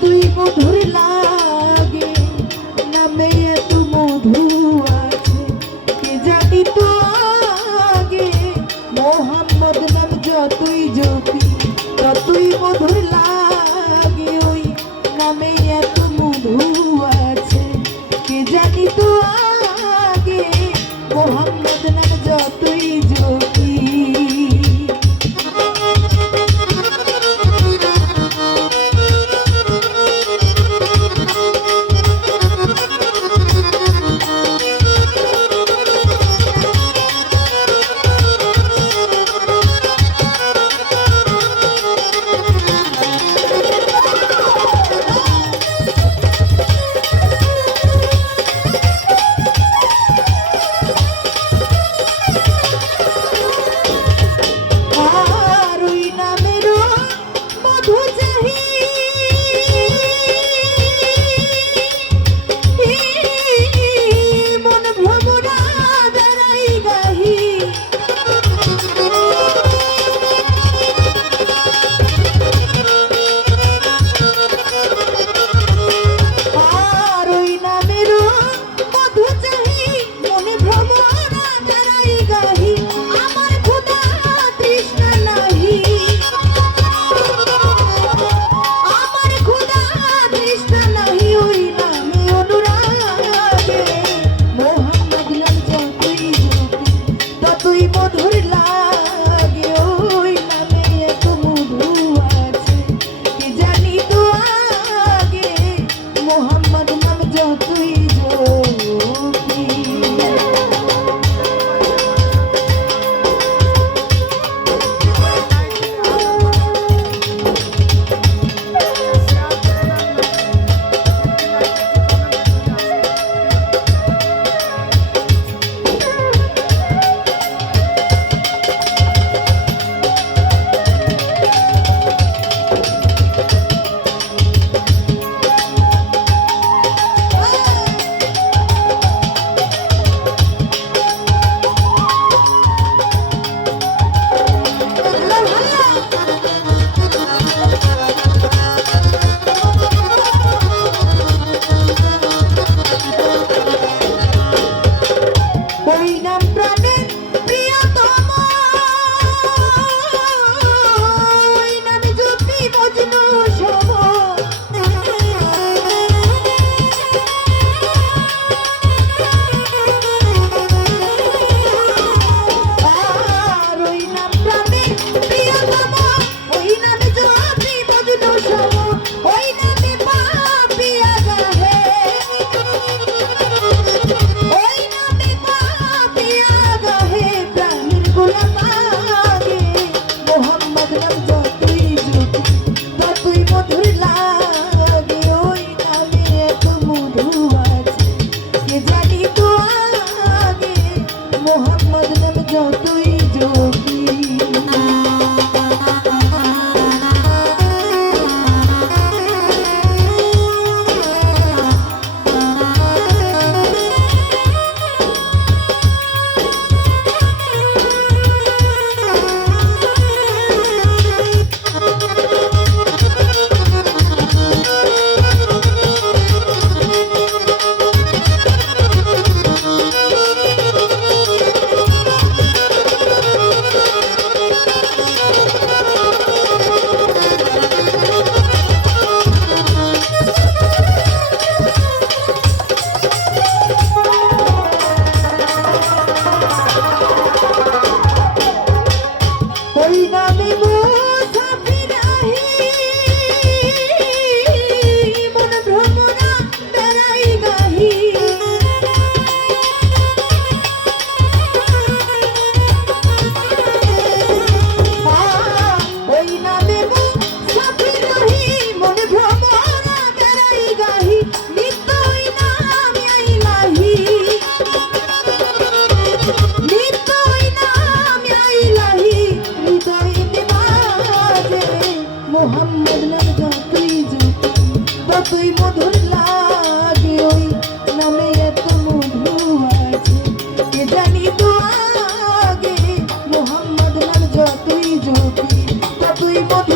তুই মধুর জানি তো আগে। মোহাম্মদ নাম যতই জ্যোতি ততই মধুর লাগে। নামে এত মধু আছে। কে জানি তো আগে। y